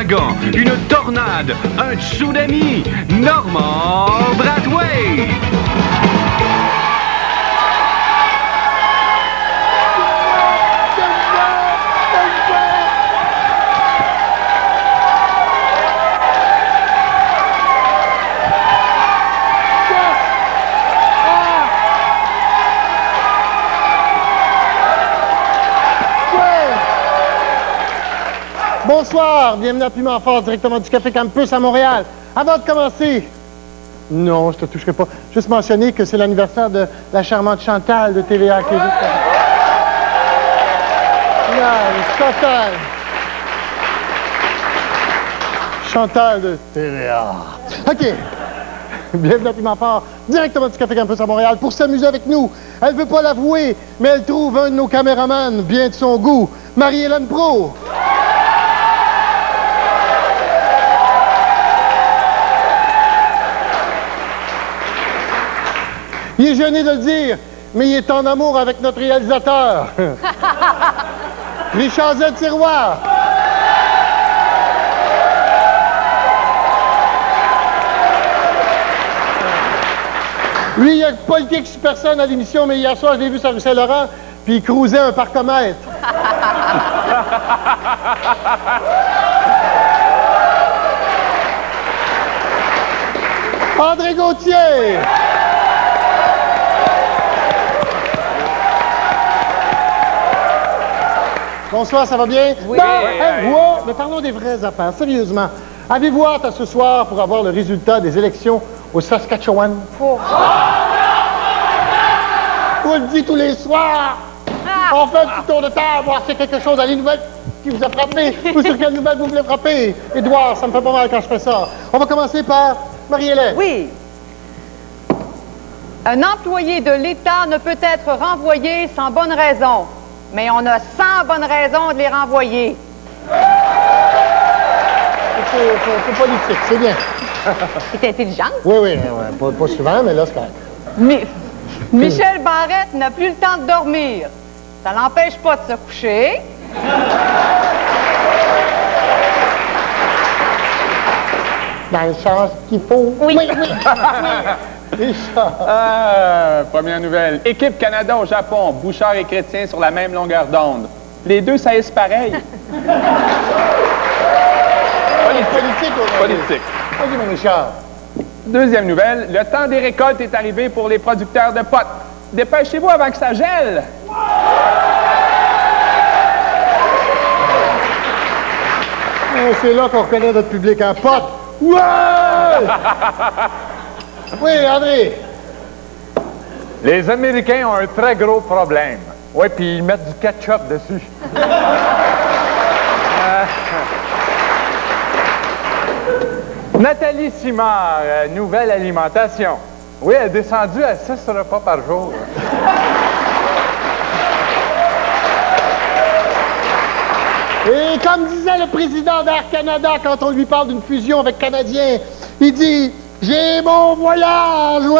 ouragan, une tornade, un tsunami. Normand Brathwaite. Bonsoir, bienvenue à Piment Fort, directement du Café Campus à Montréal. Avant de commencer, non, je te toucherai pas, juste mentionner que c'est l'anniversaire de la charmante Chantal de TVA qui est juste... Chantal. Chantal de TVA. OK. Bienvenue à Piment Fort, directement du Café Campus à Montréal, pour s'amuser avec nous. Elle veut pas l'avouer, mais elle trouve un de nos caméramans bien de son goût, Marie-Hélène Pro. Il est gêné de le dire, mais il est en amour avec notre réalisateur. Richard Z. Tiroir. Lui, il a politique sur personne à l'émission, mais hier soir, je l'ai vu sur rue Saint-Laurent, puis il cruisait un parcomètre. André Gauthier. Bonsoir, ça va bien? Oui. Non, hey, wow, mais parlons des vraies affaires, sérieusement. Avez-vous hâte à ce soir pour avoir le résultat des élections au Saskatchewan? On le dit tous les soirs. On fait un petit tour de table, voir s'il y a quelque chose dans les nouvelles qui vous a frappé ou sur quelle nouvelle vous voulez frapper. Édouard, ça me fait pas mal quand je fais ça. On va commencer par Marie-Hélène. Oui. Un employé de l'État ne peut être renvoyé sans bonne raison. Mais on a 100 bonnes raisons de les renvoyer. C'est politique, c'est bien. C'est intelligent. Oui, pas souvent, mais là, c'est correct. Michel Barrette n'a plus le temps de dormir. Ça l'empêche pas de se coucher. Dans le sens qu'il faut. Oui. Première nouvelle. Équipe Canada au Japon. Bouchard et Chrétien sur la même longueur d'onde. Les deux saillissent pareil. Politique. Politique. Vas-y, mon Richard. Deuxième nouvelle. Le temps des récoltes est arrivé pour les producteurs de potes. Dépêchez-vous avant que ça gèle. C'est là qu'on reconnaît notre public en pote. Ouais! Oui, André. Les Américains ont un très gros problème. Oui, puis ils mettent du ketchup dessus. Nathalie Simard, nouvelle alimentation. Oui, elle est descendue à 6 repas par jour. Et comme disait le président d'Air Canada quand on lui parle d'une fusion avec Canadien, il dit « J'ai mon voyage, ouais! »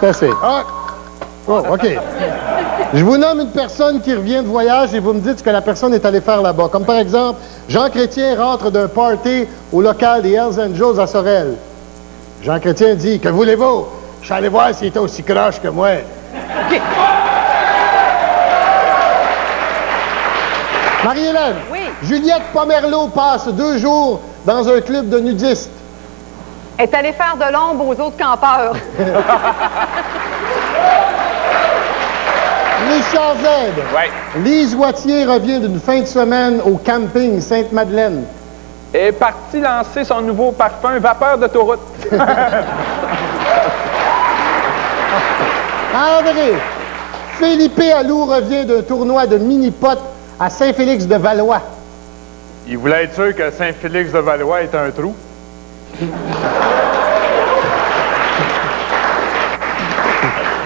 C'est assez. Ah. Oh, OK. Je vous nomme une personne qui revient de voyage et vous me dites ce que la personne est allée faire là-bas. Comme par exemple, Jean Chrétien rentre d'un party au local des Hells Angels à Sorel. Jean Chrétien dit « Que voulez-vous? Je suis allé voir s'il était aussi croche que moi. » Marie-Hélène. Oui. Juliette Pomerleau passe 2 jours dans un club de nudistes. Est allé faire de l'ombre aux autres campeurs. Richard Z. Ouais. Lise Wattier revient d'une fin de semaine au camping Sainte-Madeleine. Est parti lancer son nouveau parfum vapeur d'autoroute. André. Philippe Allou revient d'un tournoi de mini-pot à Saint-Félix-de-Valois. Il voulait être sûr que Saint-Félix-de-Valois est un trou.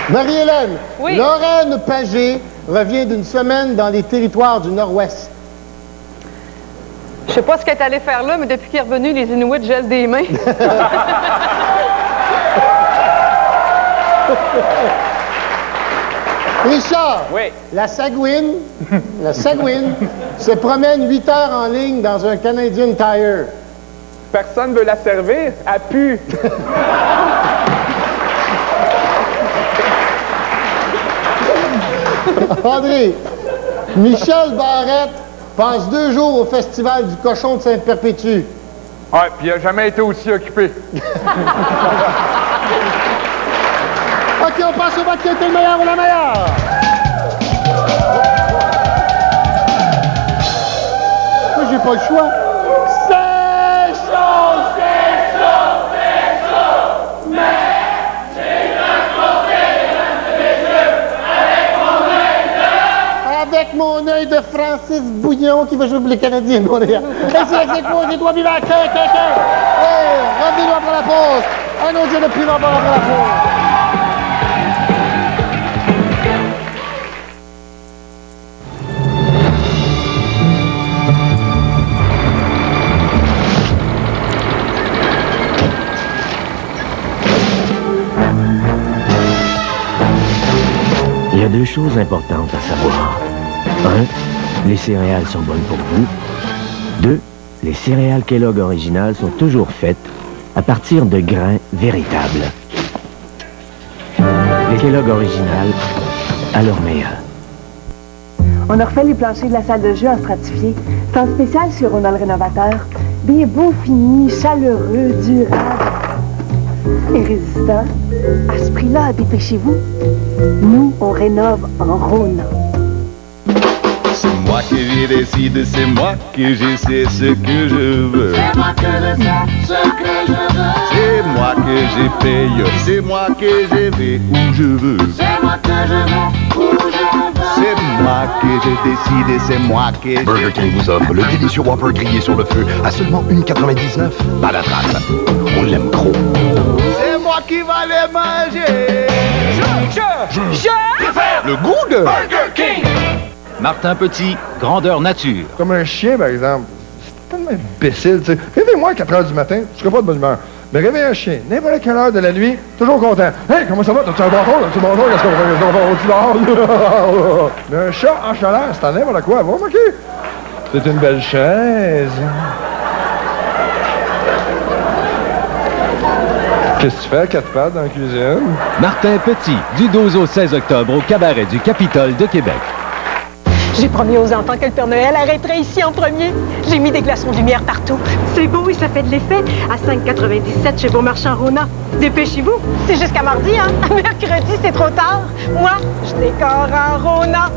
Marie-Hélène. Oui. Lorraine Pagé revient d'une semaine dans les territoires du Nord-Ouest. Je sais pas ce qu'elle est allée faire là, mais depuis qu'il est revenu, les Inuits gèlent des mains. Richard, Oui. la Sagouine se promène 8 heures en ligne dans un Canadian Tire. Personne veut la servir? Elle pue. André, Michel Barrette passe 2 jours au Festival du Cochon de Sainte-Perpétue. Ouais, puis il n'a jamais été aussi occupé. OK, on passe au vote qui a été le meilleur ou la meilleure. Moi, j'ai pas le choix. C'est chaud, c'est chaud, c'est chaud. Mais j'ai transporté avec mon œil de Francis Bouillon qui va jouer pour les Canadiens de Montréal. C'est quoi? J'ai droit vivant. Hey, revenez-nous après la pause. Un autre jeu de plus après la pause. Il y a 2 choses importantes à savoir. 1, les céréales sont bonnes pour vous. 2, les céréales Kellogg originales sont toujours faites à partir de grains véritables. Les Kellogg originales, à leur meilleur. On a refait les planchers de la salle de jeu en stratifié. C'est en spécial sur Ronald Rénovateur. Des beaux finis, chaleureux, durables et résistants. À ce prix-là, dépêchez-vous. Nous, on rénove en Rhône. C'est moi qui décide, c'est moi que je sais ce que je veux. C'est moi que je sais ce que je veux. C'est moi que je paye, c'est moi que je vais où je veux. C'est moi que je vais où je veux. C'est moi que je décide, c'est moi que Burger King vous offre le délicieux Whopper grillé sur le feu à seulement 1,99 $. Pas la trace. On l'aime trop. C'est moi qui va les manger. Je préfère le goût de Burger King. Martin Petit, grandeur nature. Comme un chien, par exemple. C'est tellement imbécile, tu sais. Réveille-moi à 4 h du matin, tu seras pas de bonne humeur. Mais réveille un chien, n'importe quelle heure de la nuit, toujours content. Hey, comment ça va? T'as-tu un bâton? T'as-tu un bâton? Qu'est-ce qu'on fait? Mais un chat en chaleur, c'est à n'importe quoi. Va remarquer. C'est une belle chaise. Qu'est-ce que tu fais à 4 pattes dans la cuisine? Martin Petit, du 12 au 16 octobre au cabaret du Capitole de Québec. J'ai promis aux enfants que le Père Noël arrêterait ici en premier. J'ai mis des glaçons de lumière partout. C'est beau et ça fait de l'effet. À 5,97 chez Beaumarchand Rona. Dépêchez-vous. C'est jusqu'à mardi, hein? Mercredi, c'est trop tard. Moi, je décore en Rona.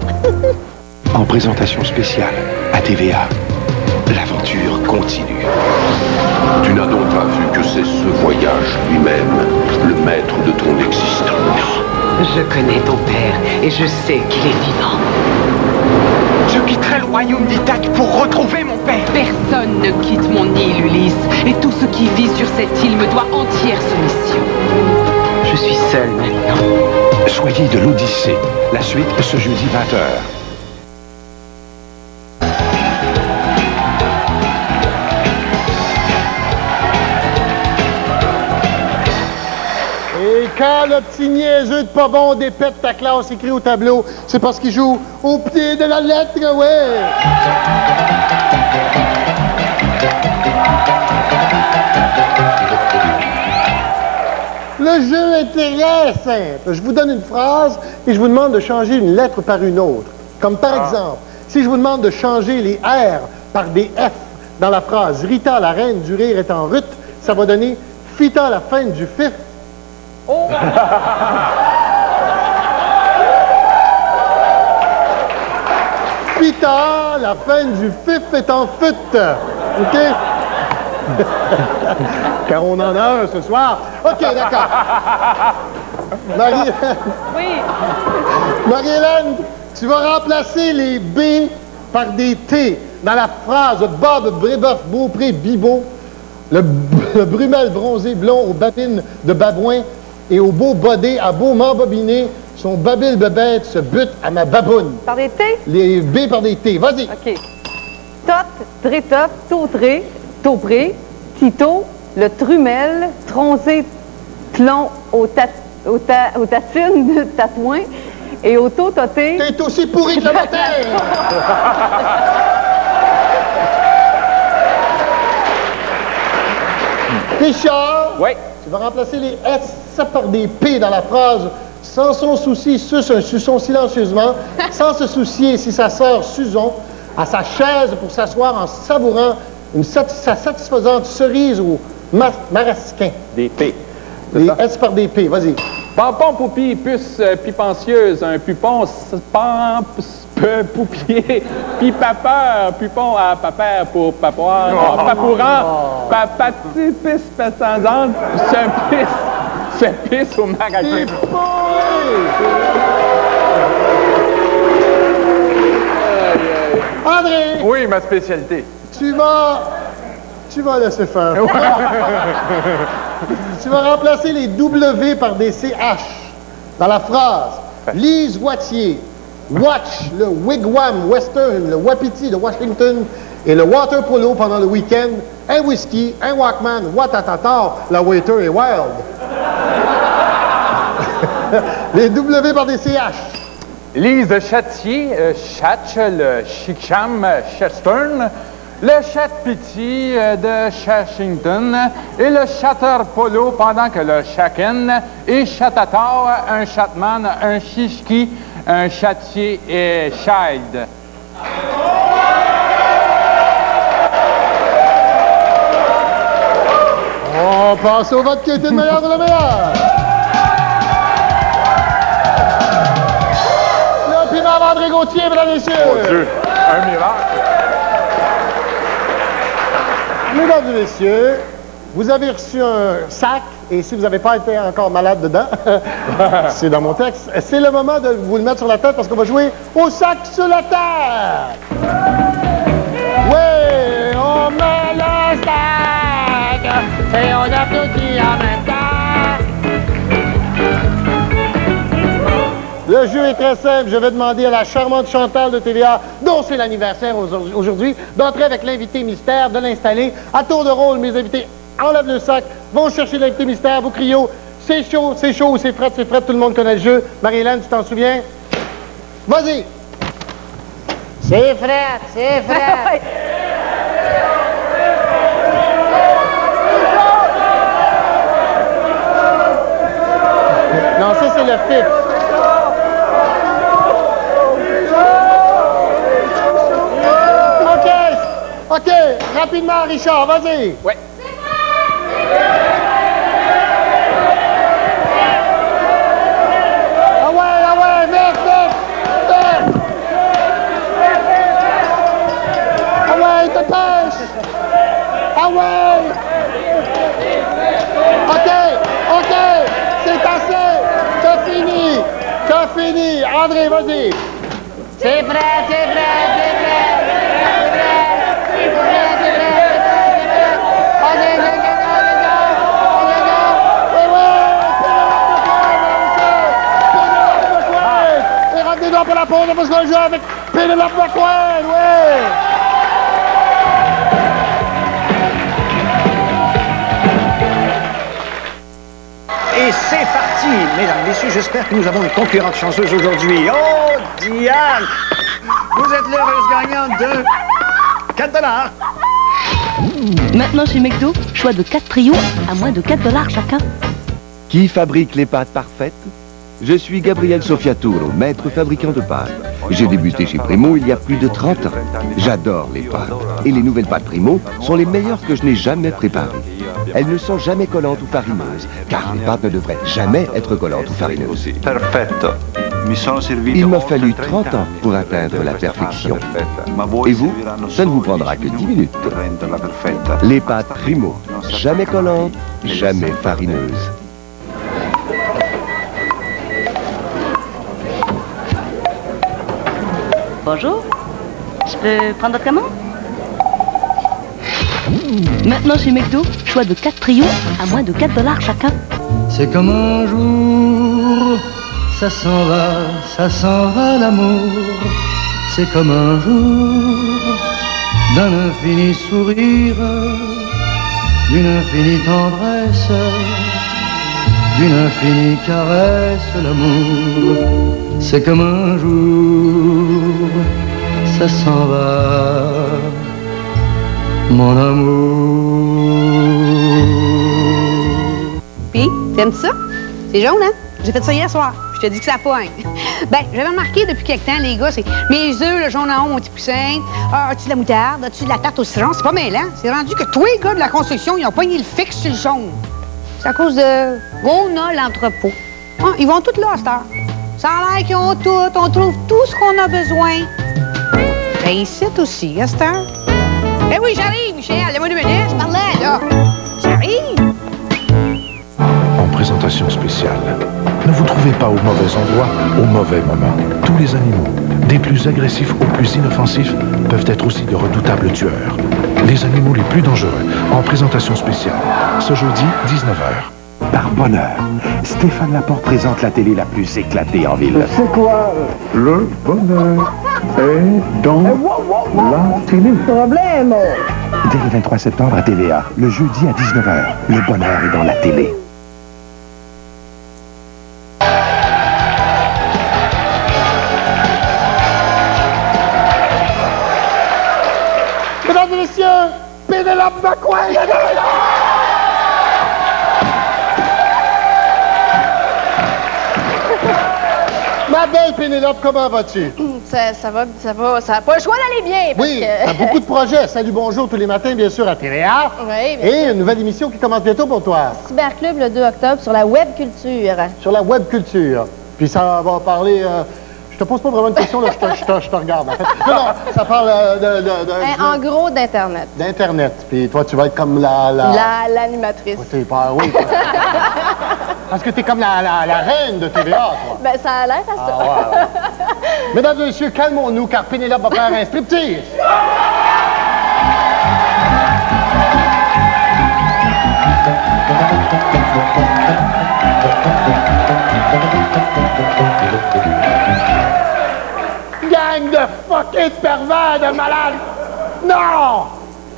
En présentation spéciale à TVA, l'aventure continue. Tu n'as donc pas vu que c'est ce voyage lui-même, le maître de ton existence. Je connais ton père et je sais qu'il est vivant. Je quitterai le royaume d'Ithaque pour retrouver mon père. Personne ne quitte mon île, Ulysse. Et tout ce qui vit sur cette île me doit entière soumission. Je suis seul maintenant. Soyez de l'Odyssée. La suite ce jeudi 20 h. Quand le petit niaiseux de pas bon dépète ta classe écrit au tableau, c'est parce qu'il joue au pied de la lettre, ouais! Le jeu est très simple. Je vous donne une phrase et je vous demande de changer une lettre par une autre. Comme par exemple, si je vous demande de changer les R par des F dans la phrase « Rita, la reine du rire, est en route », ça va donner « Fita, la fin du fif ». Oh. Pita, la fin du fif est en fut. OK? Car on en a un ce soir. OK, d'accord. Marie-Hélène. Oui. Marie-Hélène, tu vas remplacer les B par des T dans la phrase Bob, Brébeuf, Beaupré, Bibeau, le Brumel bronzé blond aux babines de babouin et au beau bodé à beau m'embobiné, son babile bebête se bute à ma baboune. Par des T? Les B par des T. Vas-y. OK. Tot, Trétoff, Tautré, Taupré, Tito, le Trumel, Tronzé, Tlon, aux Tatines de Tatouin et au Toté. T'es aussi pourri que le matin! Richard, oui. Tu vas remplacer les S par des P dans la phrase sans son souci, suce un suçon silencieusement, sans se soucier si sa sœur Suzon à sa chaise pour s'asseoir en savourant sa satisfaisante cerise ou marasquin. Des P. Les S par des P, vas-y. Pampon, poupie, puce, pipencieuse, un pupon, poupier, pipapeur, pupon à papère pour papoire, papourant, papatipis, passandante, se pisse au magasin. André! Oui, ma spécialité. Tu vas laisser faire. Tu vas remplacer les W par des CH dans la phrase. Lise Wattier, watch le Wigwam Western, le Wapiti de Washington et le Water Polo pendant le week-end. Un whisky, un Walkman, Watatata, la waiter est wild. Les W par des CH. Lise de Châtier, Chatch, le Chicksham, Chestern, le Chat-Piti de Washington et le Chatter Polo pendant que le Chaken et Chatatar, un Chatman, un Chichki, un Châtier et Child. On passe au vote qui était le meilleur de la meilleure. Le piment André Gauthier, mesdames et messieurs. Mon Dieu, un miracle. Mesdames et messieurs, vous avez reçu un sac, et si vous n'avez pas été encore malade dedans, c'est dans mon texte, c'est le moment de vous le mettre sur la tête parce qu'on va jouer au sac sur la terre. Oui, on met le sac et on applaudit en même temps. Le jeu est très simple. Je vais demander à la charmante Chantal de TVA, dont c'est l'anniversaire aujourd'hui, d'entrer avec l'invité mystère, de l'installer. À tour de rôle, mes invités enlèvent le sac, vont chercher l'invité mystère, vous criez c'est chaud, ou c'est fret, tout le monde connaît le jeu. Marie-Hélène, tu t'en souviens? Vas-y! C'est fret, c'est fret! Non, ça, c'est le fit. OK, rapidement, Richard, vas-y. Oui. Ah ouais, vite. Ah ouais, te pêche. Ah ouais. OK, c'est assez. T'as fini. André, vas-y. C'est vrai. Pour la pause, parce qu'on joue avec Pénélope McQuaid, oui! Et c'est parti, mesdames, messieurs, j'espère que nous avons une concurrente chanceuse aujourd'hui. Oh, Diane! Vous êtes l'heureuse gagnante de 4 $. Maintenant chez McDo, choix de 4 trios à moins de 4 $ chacun. Qui fabrique les pâtes parfaites? Je suis Gabriel Sofiaturo, maître fabricant de pâtes. J'ai débuté chez Primo il y a plus de 30 ans. J'adore les pâtes. Et les nouvelles pâtes Primo sont les meilleures que je n'ai jamais préparées. Elles ne sont jamais collantes ou farineuses, car les pâtes ne devraient jamais être collantes ou farineuses. Perfetto. Il m'a fallu 30 ans pour atteindre la perfection. Et vous, ça ne vous prendra que 10 minutes. Les pâtes Primo, jamais collantes, jamais farineuses. Bonjour. Je peux prendre votre commande? Maintenant chez McDo, choix de 4 trios à moins de 4 $ chacun. C'est comme un jour, ça s'en va l'amour. C'est comme un jour, d'un infini sourire, d'une infinie tendresse, d'une infinie caresse. L'amour, c'est comme un jour, ça s'en va, mon amour. Puis, t'aimes ça? C'est jaune, hein? J'ai fait ça hier soir. Je te dis que ça poigne. Ben, j'avais remarqué depuis quelque temps, les gars, c'est mes œufs, le jaune en haut, mon petit poussin. Ah, as-tu de la moutarde? As-tu de la tarte au citron? C'est pas mêlant. C'est rendu que tous les gars de la construction, ils ont pogné le fixe sur le jaune. C'est à cause de... On a l'entrepôt. Ah, ils vont tous là, à cette heure. Ça a l'air qu'ils ont tout. On trouve tout ce qu'on a besoin. Ben, ici aussi, à cette heure. Ben oui, j'arrive, Michel. Donne-moi 2 minutes. Je parlais, là. J'arrive. En présentation spéciale. Ne vous trouvez pas au mauvais endroit, au mauvais moment. Tous les animaux, des plus agressifs aux plus inoffensifs, peuvent être aussi de redoutables tueurs. Les animaux les plus dangereux, en présentation spéciale. Ce jeudi, 19h. Par bonheur, Stéphane Laporte présente la télé la plus éclatée en ville. C'est quoi? Le bonheur est dans la télé. Problème. Dès le 23 septembre à TVA, le jeudi à 19h, le bonheur est dans la télé. Mesdames et messieurs, Pénélope McQuaid! Ma belle Pénélope, comment vas-tu? Ça va, ça n'a pas le choix d'aller bien. Parce Oui, que... t'as beaucoup de projets. Salut, bonjour tous les matins, bien sûr, à TVA. Oui, bien Et sûr. une nouvelle émission qui commence bientôt pour toi. Cyberclub le 2 octobre sur la web culture. Sur la web culture. Puis ça va parler... je te pose pas vraiment une question, là, je te regarde. En fait. Non, ça parle En gros, d'Internet. d'Internet. Puis toi, tu vas être comme L'animatrice. T'es pas... Oui. Parce que t'es comme la reine de TVA, toi. Ben, ça a l'air à ça. Ah, ouais. Mesdames et messieurs, calmons-nous, car Pénélope va faire un striptease. Gang de fucking pervers de malades! Non!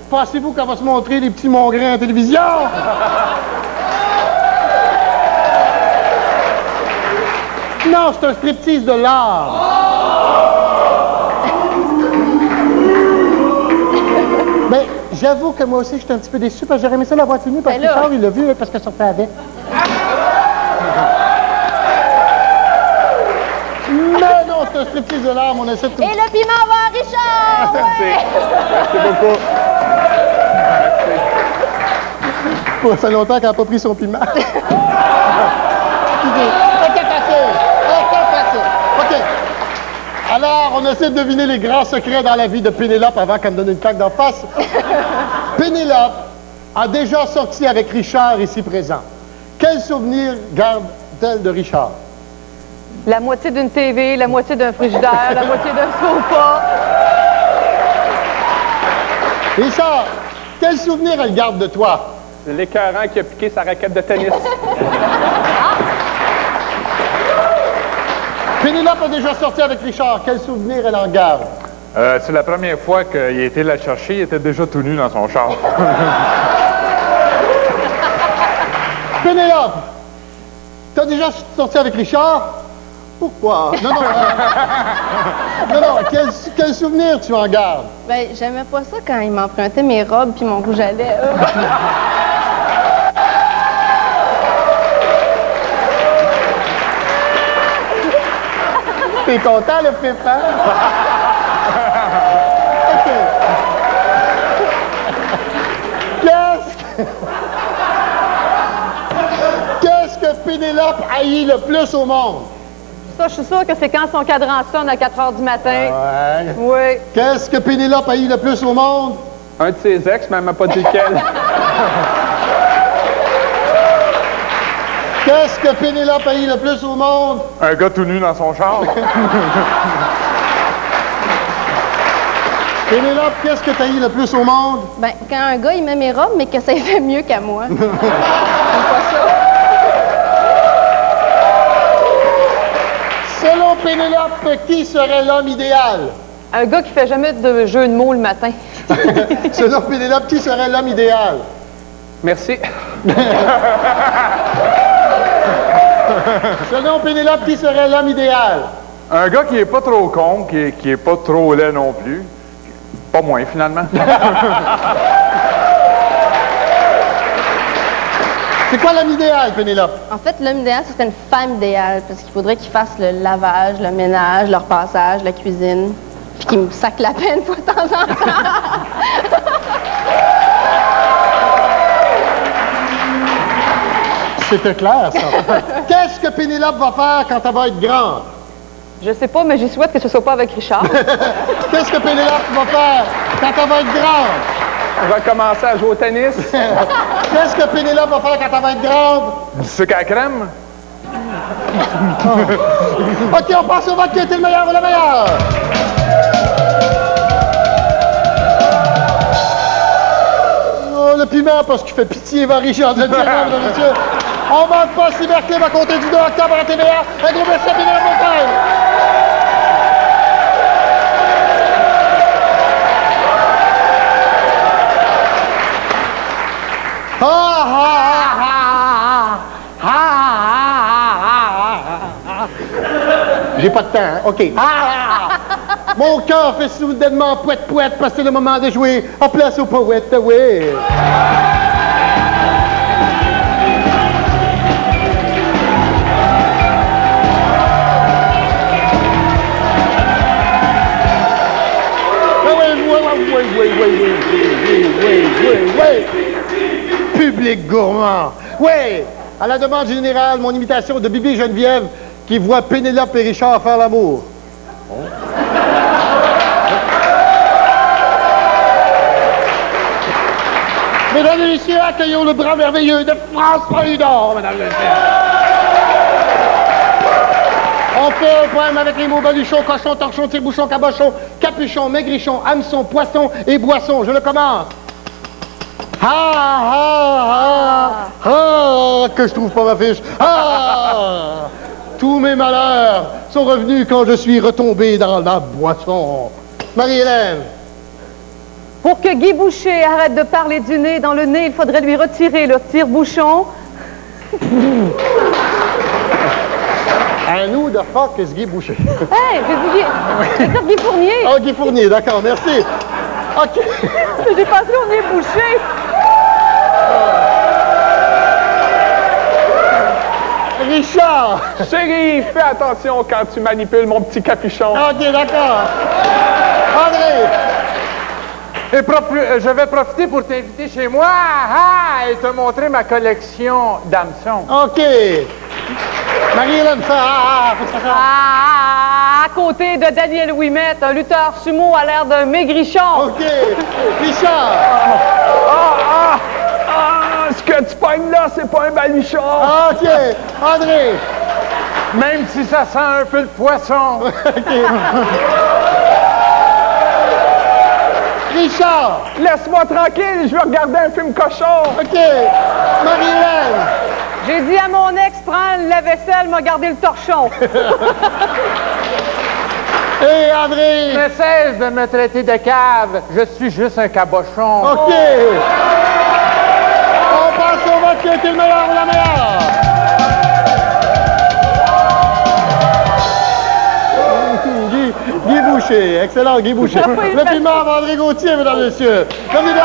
Pensez-vous qu'elle va se montrer les petits mongrins à la télévision? Non, c'est un striptease de l'art. Mais j'avoue que moi aussi, j'étais un petit peu déçu parce que j'aurais aimé ça la voir tout nue parce que Richard, il l'a vu parce qu'elle sortait avec. Mais non, c'est un striptease de l'art, on essaie de tout... Et le piment va à Richard! Ouais! Merci beaucoup. Ça fait longtemps qu'elle n'a pas pris son piment. OK. Alors, on essaie de deviner les grands secrets dans la vie de Pénélope avant qu'elle me donne une claque d'en face. Pénélope a déjà sorti avec Richard ici présent. Quel souvenir garde-t-elle de Richard? La moitié d'une TV, la moitié d'un frigidaire, la moitié d'un sofa. Richard, quel souvenir elle garde de toi? C'est l'écœurant qui a piqué sa raquette de tennis. Pénélope a déjà sorti avec Richard. Quel souvenir elle en garde? C'est la première fois qu'il a été la chercher, il était déjà tout nu dans son char. Pénélope, t'as déjà sorti avec Richard? Pourquoi? Non, quel souvenir tu en gardes? Ben, j'aimais pas ça quand il m'empruntait mes robes puis mon rouge à lèvres. T'es content, le pépin? OK. Qu'est-ce que Pénélope haït le plus au monde? Ça, je suis sûre que c'est quand son cadran sonne à 4 h du matin. Ouais. Oui. Qu'est-ce que Pénélope haït le plus au monde? Un de ses ex, mais elle m'a pas dit lequel. Qu'est-ce que Pénélope haït le plus au monde? Un gars tout nu dans son char. Pénélope, qu'est-ce que t'haïs le plus au monde? Ben, quand un gars, il met mes robes, mais que ça fait mieux qu'à moi. J'aime pas ça. Selon Pénélope, qui serait l'homme idéal? Un gars qui fait jamais de jeu de mots le matin. Selon Pénélope, qui serait l'homme idéal? Merci. Selon Pénélope, qui serait l'homme idéal? Un gars qui est pas trop con, qui est pas trop laid non plus. Pas moins, finalement. C'est quoi l'homme idéal, Pénélope? En fait, l'homme idéal, c'est une femme idéale, parce qu'il faudrait qu'il fasse le lavage, le ménage, le repassage, la cuisine, puis qu'il me sac la peine une fois de temps en temps. C'était clair, ça. Qu'est-ce que Pénélope va faire quand elle va être grande? Je sais pas, mais j'y souhaite que ce soit pas avec Richard. Qu'est-ce que Pénélope va faire quand elle va être grande? On va commencer à jouer au tennis. Qu'est-ce que Pénélope va faire quand elle va être grande? Du sucre à crème? Oh. OK, on passe au vote qui a été le meilleur ou la meilleure. Oh, le piment, parce qu'il fait pitié, va Richard de le dire, mesdames et messieurs. On manque pas, Cyberclé va compter du 2 octobre à TVA. Un gros merci à Pénélope Montagne. J'ai pas de temps, hein? OK. Mon cœur fait soudainement pouette-pouette parce que c'est le moment de jouer en place au poète, oui. Oui. Public gourmand. Oui. À la demande générale, mon imitation de Bibi Geneviève qui voit Pénélope et Richard faire l'amour. Oh. Mesdames et messieurs, accueillons le bras merveilleux de François Hudon, mesdames et messieurs. On fait un poème avec les mots baluchon, cochon, torchon, tire-bouchon, cabochon, capuchon, maigrichon, hameçon, poisson et boisson. Je le commence. Que je trouve pas ma fiche. Tous mes malheurs sont revenus quand je suis retombé dans la boisson. Marie-Hélène. Pour que Guy Boucher arrête de parler du nez, dans le nez, il faudrait lui retirer le tire-bouchon. Un nous de fuck is Guy Boucher. Hey, j'ai dit Guy Fournier. Oh, Guy Fournier, d'accord, merci. OK. J'ai pensé au nez bouché. Richard! Chérie, fais attention quand tu manipules mon petit capuchon. OK, d'accord. André! Et je vais profiter pour t'inviter chez moi et te montrer ma collection d'hameçons. OK. Marie-Hélène, à côté de Daniel Ouimet, un lutteur sumo à l'air d'un maigrichon. OK. Richard! Ce que tu pognes là, c'est pas un baluchon. OK. André! Même si ça sent un peu le poisson. OK. Richard! Laisse-moi tranquille, je veux regarder un film cochon. OK. Marie-Hélène! J'ai dit à mon ex, prends le lave-vaisselle, m'a gardé le torchon. Et André! Ne cesse de me traiter de cave. Je suis juste un cabochon. OK. On passe au vote qui a été le meilleur ou la meilleure. Guy Boucher. Excellent, Guy Boucher. Le piment André Gauthier, mesdames et messieurs. Comme il